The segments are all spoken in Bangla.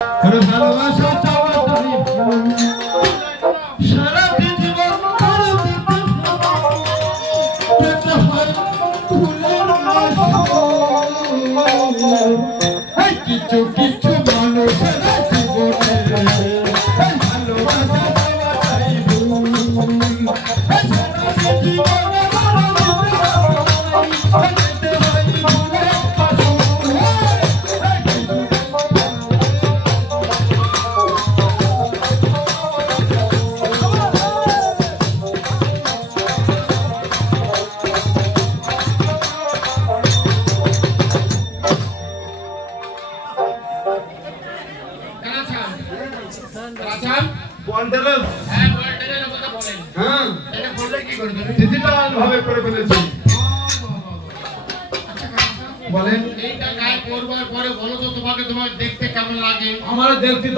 ভালোবাসা চাওয়া তুমি সারা জীবন কিছু কিছু মানুষের জীবনে ভালোবাসা দেখতে কেমন লাগে? আমার দেখতে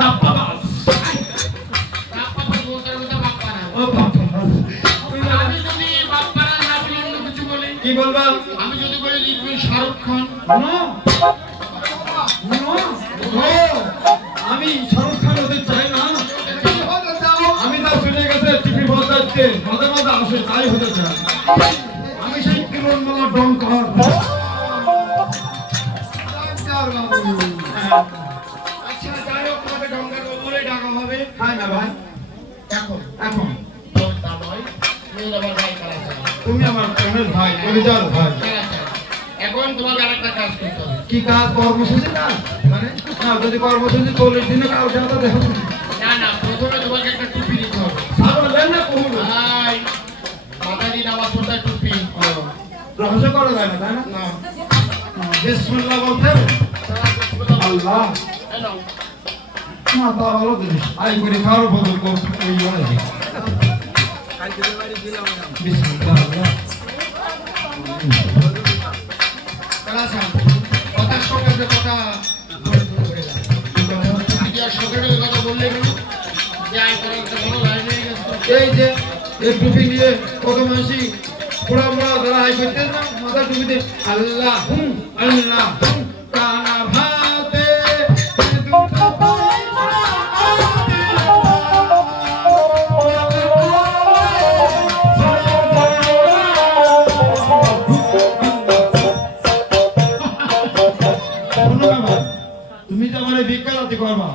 আমি যদি বাপ্পারা না বলি অন্য কিছু বলি কি বলবা? আমি যদি বলি লিখবি শাহরুখ খান, আমি শাহরুখ খান হতে চাই না। আমি তা শুনে গেছে টিভি বলতে মাঝে মাঝে আসে, তাই হতে চাই। আমি সেই কিরণমালা ডঙ্কার। আচ্ছা যাই হোক, তোমাকে ডঙ্কার বলে ডাকা হবে। হ্যাঁ না ভাই, এখন এখন তুমি আমার প্রেমের ভাই, কলিজার ভাই। এখন তোমাকে আরেকটা কাজ করতে হবে। কি কাজ? কর্মসূচি না মানে না, যদি কর্মসূচি চল্লিশ দিনে কাউকে হাতে দেখো না না, প্রথমে তোমাকে একটা টুপি দিতে হবে। বললেন না কখন মাথা দিন আমার সোজা টুপি রহস্য করা যায় না, তাই না? না, বিসমিল্লাহ বলতে আল্লাহ মাথা ভালো জিনিস আই করে খাওয়ার বদল করতে ওই হয় বিসমিল্লাহ কথা সঙ্গে যে কথা বললে এই যে এই টুপি নিয়ে কত মানুষই পুরা মোড়া যারা আই করতে না মাথা টুপিতে আল্লাহ আল্লাহ কানা ভাতে তুমি তো আমার ভিক্ষারাতি করবা,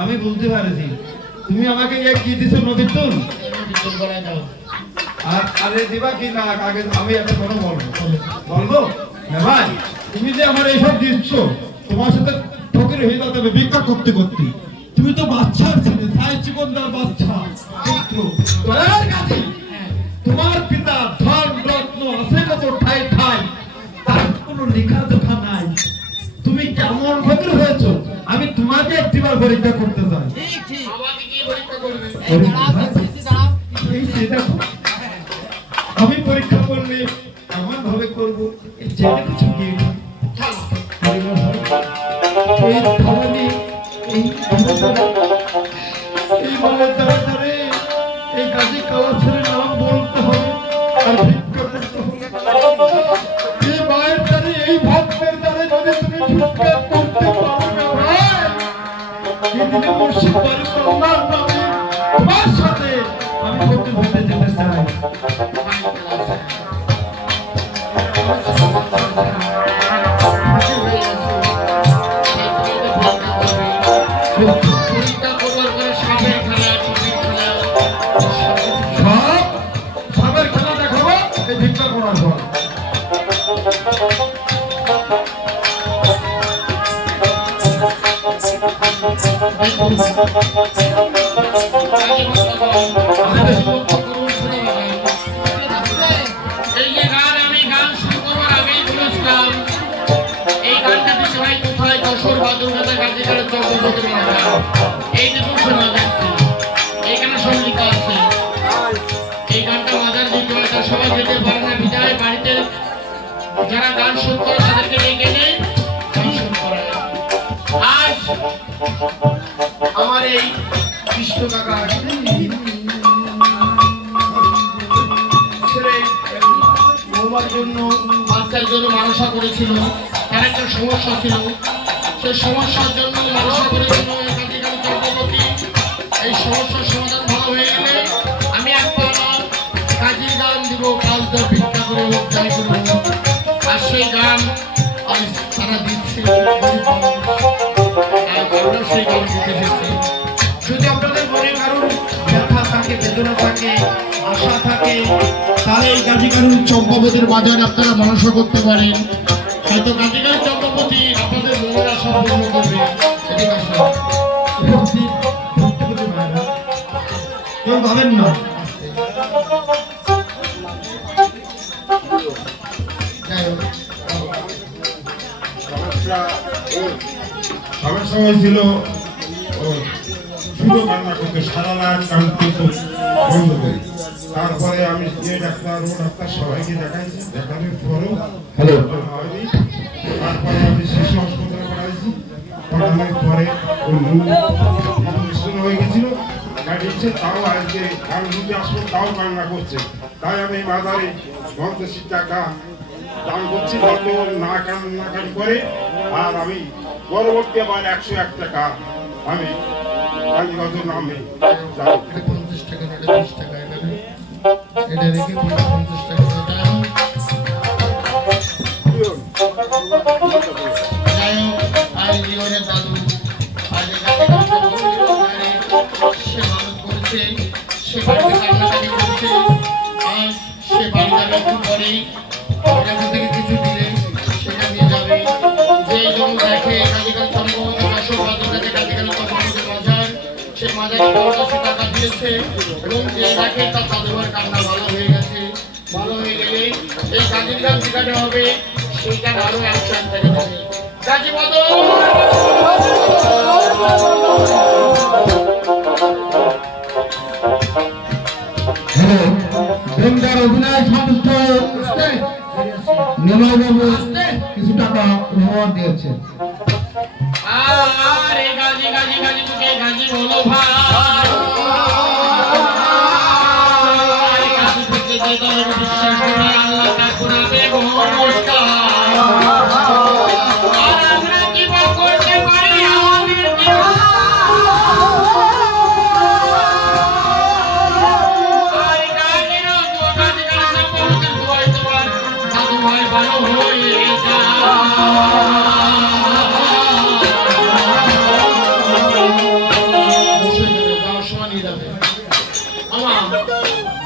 আমি বুঝতে পারছি। তুমি আমাকে কি দিছো? নদীর তুল আর আরে দিবা কি না আগে আমি একটা কোনো বলবো না ভাই। তুমি যে আমার এইসব দিচ্ছ, তোমার সাথে ফকির হয়ে যেতে হবে ভিক্ষা করতে করতে। তুমি তো বাচ্চার ছেলে, তাই চিকনদার বাচ্চা পুত্র। তোমার পিতা ধন রত্ন আছে কত ঠাই ঠাই, তার কোনো লেখা জোখা নাই। তুমি কেমন ফকির হয়েছো, আমি তোমাকে একটিবার পরীক্ষা করতে চাই। আমি পরীক্ষা করলে এমন ভাবে করবো এই কাজী কালা ছেলে নাম বলতে হবে আর ভিক্ষা করতে হবে। এই মায়ের দ্বারে এই ভক্তের দ্বারে যদি তুমি ভিক্ষা করতে পারো না ভাই, সেদিনে মুর্শিদ বাড়ি কন্যার নামে তোমার সাথে আমি ভক্তি হতে যেতে চাই। সবের খেলা দেখাবো এই ভিক্ষা করার পর। এই যে গান, আমি গান শুরু করবার আগেই বলেছিলাম এই গানটাতে সবাই কোথায় যশোর বাদুরঘাটা গাজীপুরের চন্দ্রপতি এই যে শোনা যাচ্ছে, এইখানে সঙ্গীত আছে। এই গানটা মাজার দিতে হয়, সবাই যেতে পারে না বিদায় বাড়িতে যারা গান শুরু করে তাদেরকে ডেকে নেই গান শুরু করায়। আজ আমার এই কৃষ্ণ কাকা বৌমার জন্য বাচ্চার জন্য মানসা করেছিল, তার একটা সমস্যা ছিল, সেই সমস্যার জন্য মানসা করেছিল। কাজীগারু চম্পাবতীর বাজার আপনারা মনসা করতে পারেন, হয়তো কাজীগারু চম্পাবতী আপনাদের মনের আশা পূর্ণ করবে। কেউ ভাবেন না। সমস্যা হয়েছিল শুধু কান্না করতে, সারা রাত কান্না বন্ধ করি। তারপরে আমি যে ডাক্তার ও ডাক্তার সবাইকে দেখাইছি, দেখানোর পরেও হয়নি। তারপরে আমি শিশু হাসপাতালে পাঠাইছি, পাঠানোর পরে হয়ে গেছিল গাড়িছে, তাও আজকে আমি যদি আসবো তাও কান্না করছে। তাই আমি মাদারে 50 টাকা দান করছি, যাতে না কান্নাকাটি করে। আর আমি পরবর্তী আবার 101 টাকা আমি কালীগঞ্জের নামে 50 টাকা, 20 টাকা এটা রেখে 50 টাকা দাদু সে মানুষ করেছে, সে বাড়িতে কান্নাকাটি করছে। আর সে বাড়ি যাবে একটু পরেই, থেকে কিছু দিলে সেটা নিয়ে যাবে। যে জন দেখে কালীগঞ্জ সম্ভবত আশীর্বাদের কাছে কালীগঞ্জ সম্ভবত বাজার, সে মাজারে 85 টাকা দিয়েছে এবং যে দেখে তার দাদুভাইয়ের কান্না ভালো হয়ে গেছে। ভালো হয়ে গেলে এই কাজীর গান যেখানে হবে সেইটা আরো 100 টাকা দেবে। কাজী বদল অভিনয় সমস্ত নিমাই বাবু কিছু টাকা উপহার দিয়েছে। আরে গাজি গাজি গাজি তোকে গাজি বলো ভাই, গাজি থেকে যে দল বিশ্বাস করে আল্লাহ তা করাবে নমস্কার। আর আমরা কি করতে পারি আমাদের ভালো হয়ে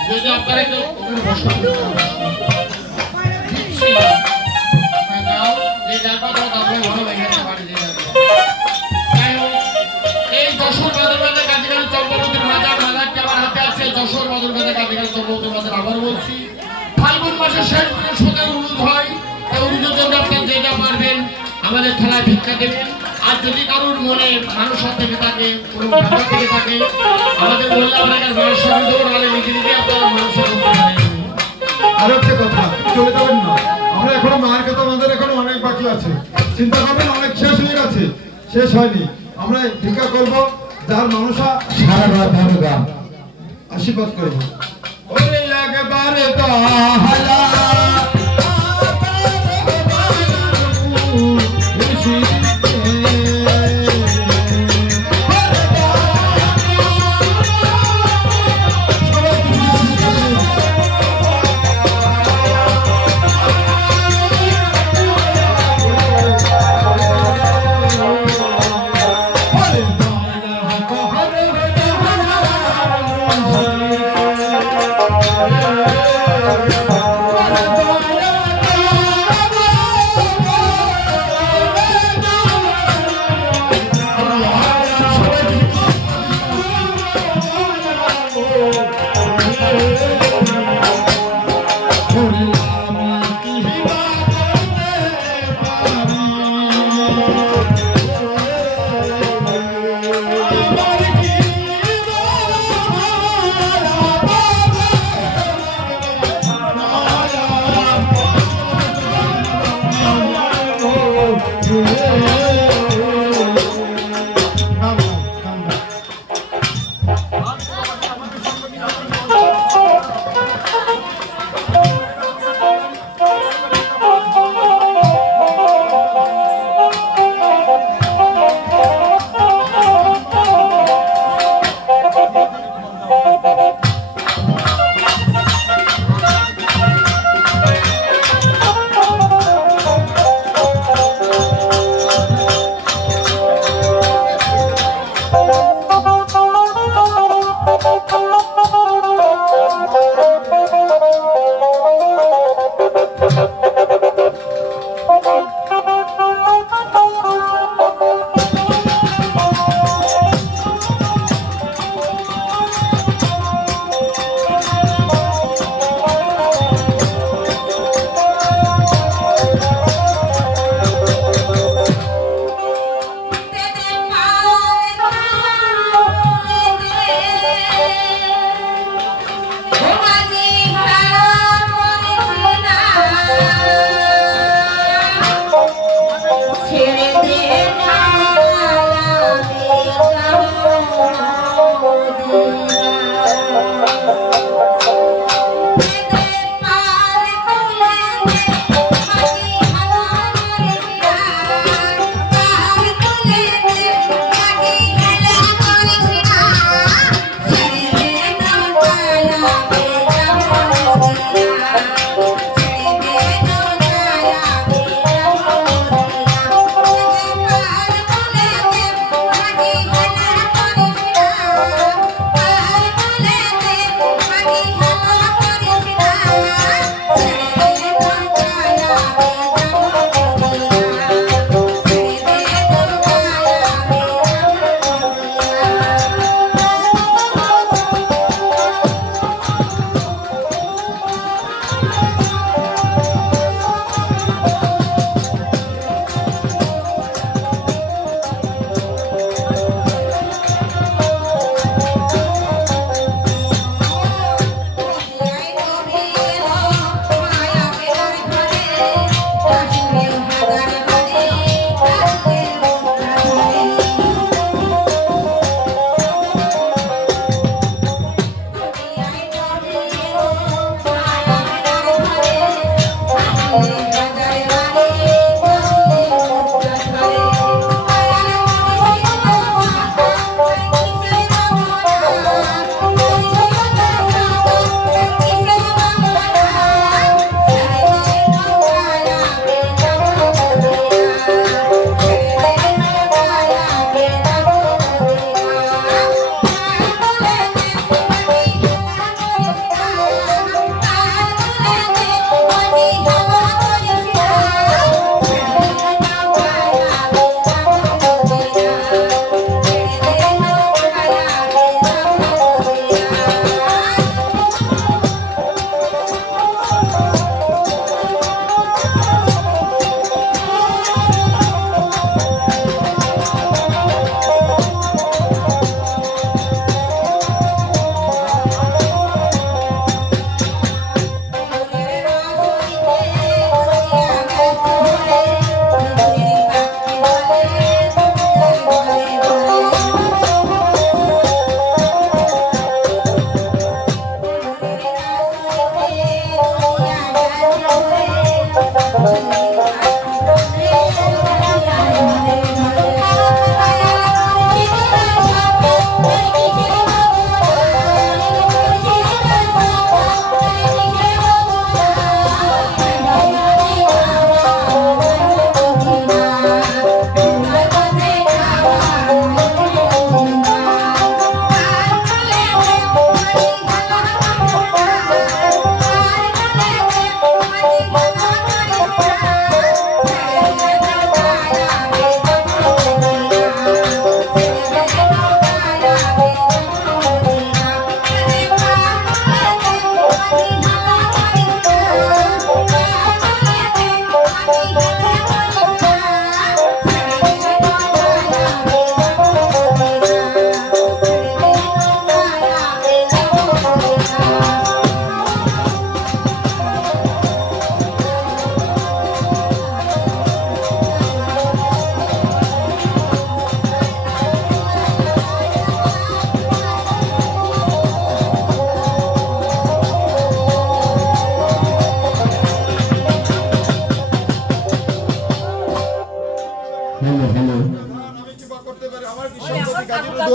যদি আপনারা কেউ এই যশোর বদরবাজার কাজীগঞ্জ চম্পাবতীর বাজার বাজারটি আমার হাতে আছে। যশোর বদরবাজার কাজীগঞ্জ চম্পাবতীর বাজার আবার বলছি, ফাল্গুন মাসের শেষ বৃহস্পতিবার উরুজ হয়। এই উরুজের জন্য আপনার যেটা পারবেন আমাদের খেলায় ভিক্ষা দেবেন। আর যদি কারোর মনে মানুষ থেকে থাকে, কোনো ভাষা থেকে থাকে, আমাদের বললে আপনার বয়স নাহলে নিজে নিজে আপনারা মানুষ করতে পারেন। আরো একটা কথা, চলে যাবেন না। আমরা এখনো মায়ের কথা, আমাদের এখনো অনেক বাকি আছে। চিন্তা করবেন, অনেক শেষ হয়ে গেছে, শেষ হয়নি। আমরা ভিক্ষা করবো, যার মানুষা সারা রাত ভালো গান আশীর্বাদ করবো। ওরে একবারে তাহলা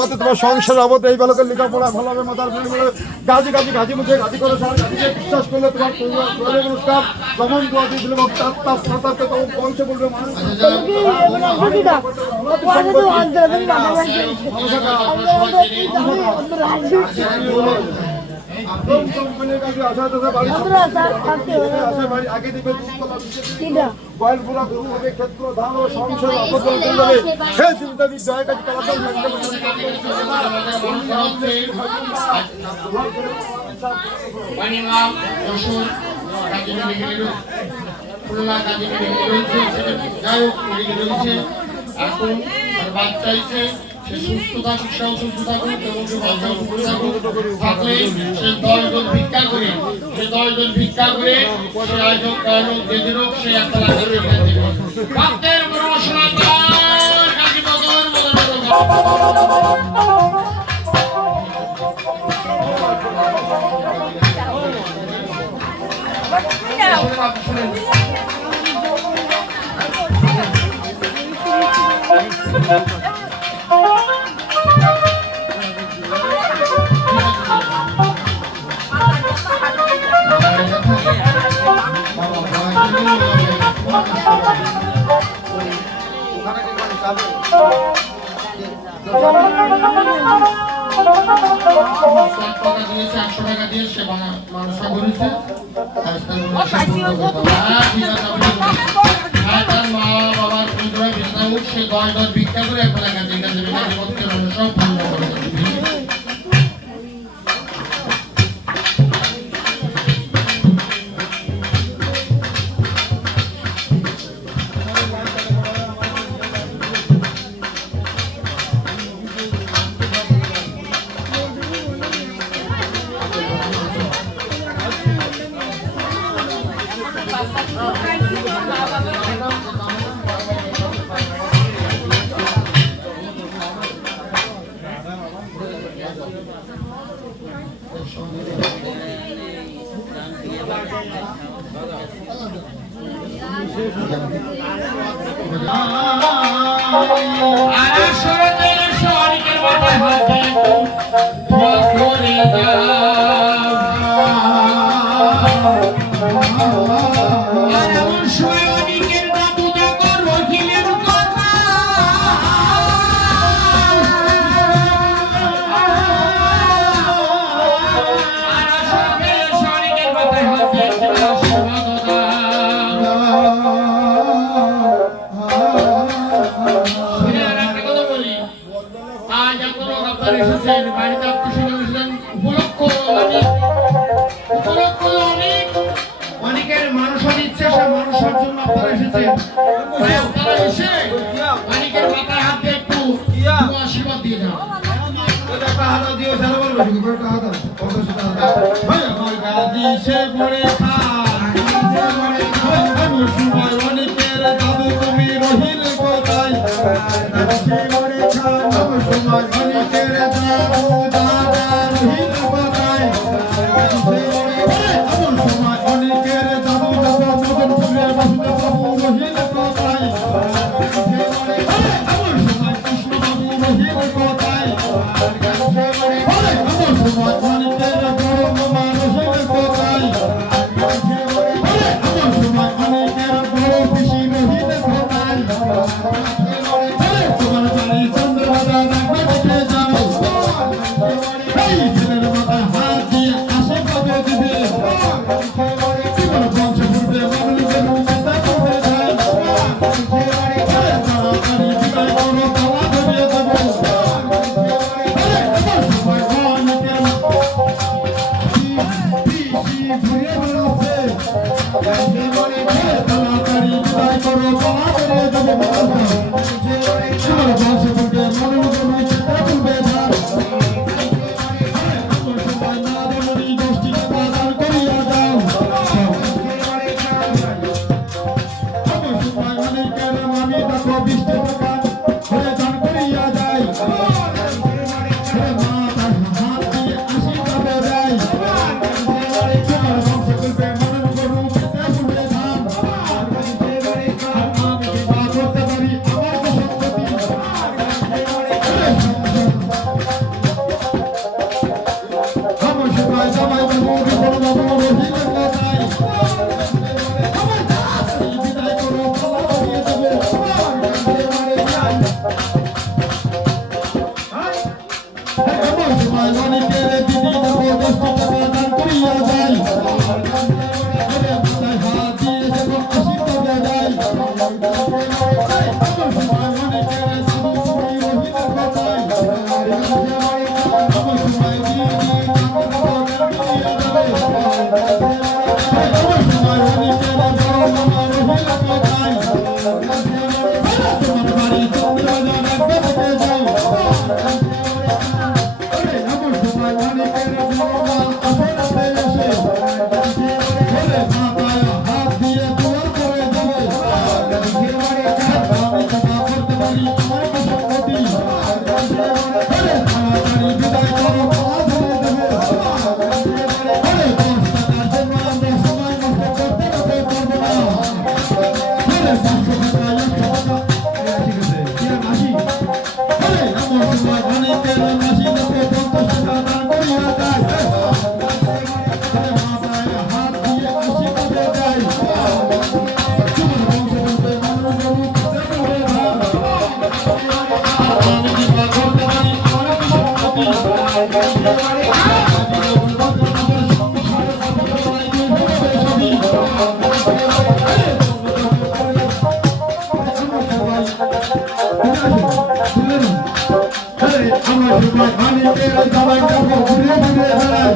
যাতে তোমার সংসার আবদ্ধ এই বালকের লেখাপড়া ভালো হবে, মাতার গাজি গাজি গাজি মুখে গাজি করে সার গাজিকে বিশ্বাস করলে তোমার পুরস্কার যেমন দোয়া দিয়েছিল তার সাঁতারকে তোমার বংশ বলবে মানুষ আগে দিবে বয়লপুরা গরু হবে ক্ষেত্র ধান ও সংসার আবদ্ধ করবে হে চিন্তা বিজয় কাজ এখন বাচ্চা এসে সে সুস্থ থাকুক, সেও সুস্থ থাকুক এবং সে বাচ্চাও সুস্থ থাকুক। থাকলে সে 10 জন ভিক্ষা করে সে আয়োজক কায়োজক যে দিনক সে 1 লাখ টাকা দেবে। ভক্তের মনোবাসনা কাজী বদর টাকা দিয়ে সে মানুষ করেছে। তার মা বাবার পুজোয় বিষ্ণু সে 10 জন ভিক্ষা করে 1 লাখ টাকা দেবে। সব পূর্ণ করে অনেকের মানুষের ইচ্ছে সে মানুষের জন্য আপনারা এসেছেন। আপনারা এসে অনেকের মাথায় হাত দিয়ে একটু আশীর্বাদ দিয়ে যান। একটা হাত দিয়ে যারা বলবে একটা হাত অনেকের দাদু তুমি রহিল কোথায় অনেকের দাদু দাদা রহিল কোথায় অনেকের দাদু দাদা মদন ফুলের বাসুদেব বাবু রহিল কোথায় কৃষ্ণ বাবু রহিল কোথায় অনেকের বড় মামা রহিল কোথায় অনেকের বড় পিসি রহিল কোথায় তোমার বাড়ি চন্দ্রবাজার রাখতে যাও সময় অনেকের জামাই কাপড় ঘুরে ঘুরে বেড়ায়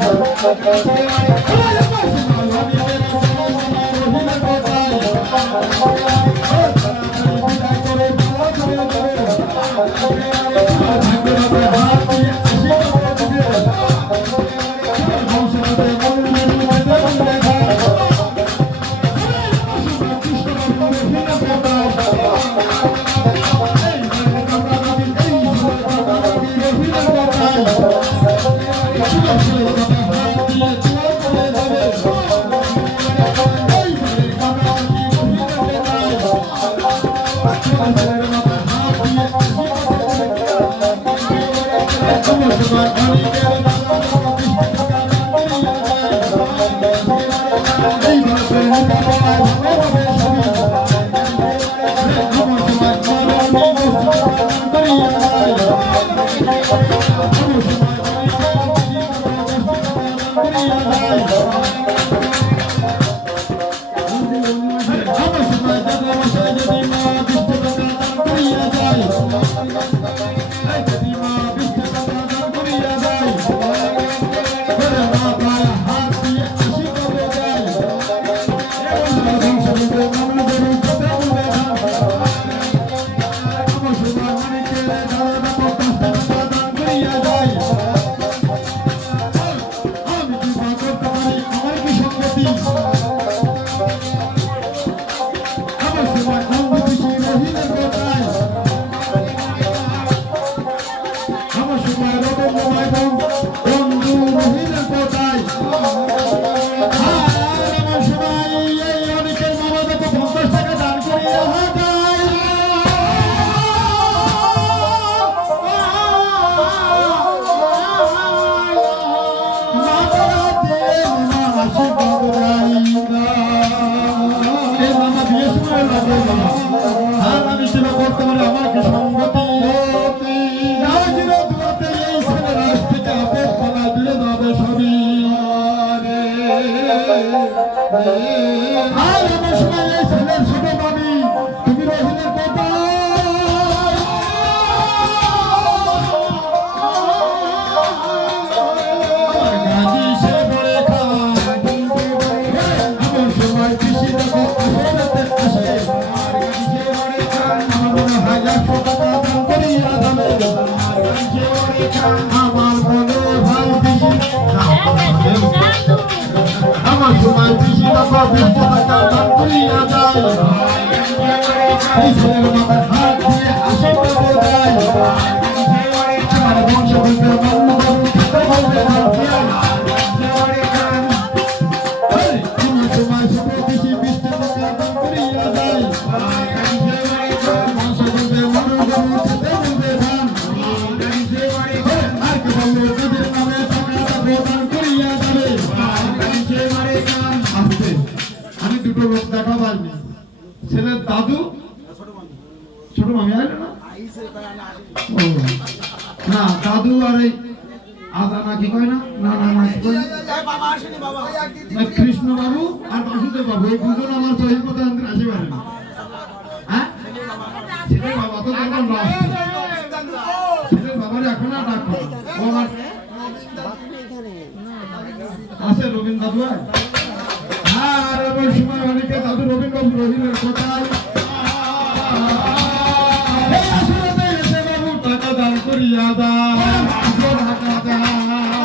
আমার মনে ভাই আমার সময় বেশি টাকা 20 টাকা দান করিয়া যায় এই ছেলের মাথায় হাত দিয়ে আশীর্বাদ দেয় আমার বংশ বলতে মান্য বাবু খেতে বলতে হাত দিয়ে আমার সময় সবে বেশি 20 টাকা দান করিয়া যায় বংশ বলতে মান্য বাবু খেতে বলতে ধান আর কে বললো তোদের নামে টাকা প্রদান করিয়া যাবে আমি দুটো লোক দেখা পাইনি ছেলের দাদু ছোট মামি আইলো না ও, না দাদু আর এই আদা না কি কয় না না না না কি কয় না কৃষ্ণ বাবু আর বাসুদেব বাবু এই দুজন আমার শহীদ মতো আসি পারে না হ্যাঁ ছেলের বাবা তো তখন ছেলের বাবার এখন আর ডাক ও আমার আছে রবীন্দ্র দাদু আর আমার সময় অনেকে দাদু রবীন্দ্র বাবু রহিলের কোথায় বাবু টাকা দান করিয়া দাও টাকা দাও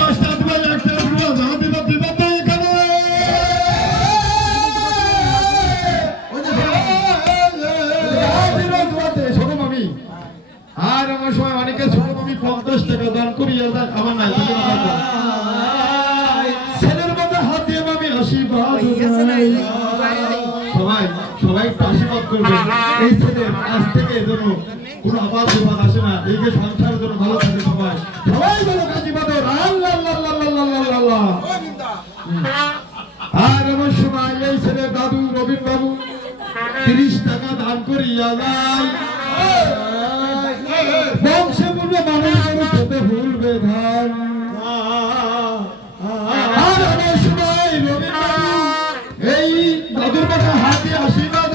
10টা দিবা 1টা দিবা যা দিবা দিবা তো এখানে ছোট মামি আর আমার সময় অনেকে ছোট মামি 50 টাকা দান করিয়া দেয় আমার নাই ছেলের মধ্যে হাত দিয়ে মামি আশীর্বাদ সবাই সবাই একটু আশীর্বাদ করবে এই ছেলের কাছ থেকে যেন কোনো আবাদ বিবাদ আসে না এই যে সংসারের জন্য ভালো থাকে সবাই সবাই বলো কাজী বাদর আল্লাহ আর আমার সময় এই ছেলের দাদু রবীন বাবু 30 টাকা দান করিয়া যায় বংশে বলবে মানুষ খেতে ভুলবে ধান আর আমার সময় রবীন বাবু এই দাদুর মাথা হাতে আশীর্বাদ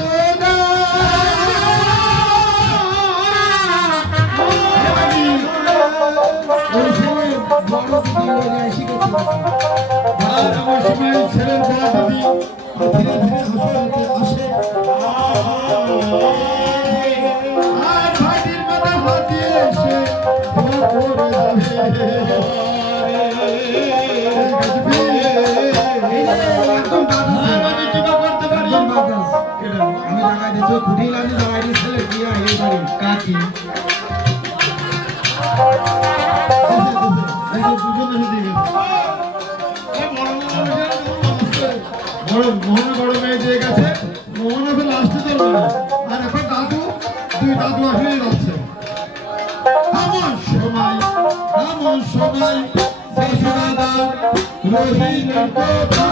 একদম বাতাস। আমি লাগাই দিচ্ছি খুঁটি লাগিয়ে লাগাই দিচ্ছি কি আইলে পারি কাকি মোহন বড় মেয়ে দিয়ে গেছে মোহন এখন লাস্টে চলবে আর এখন দাদু দুই দাদু আসলেই যাচ্ছে এমন সময় রহিলের কথা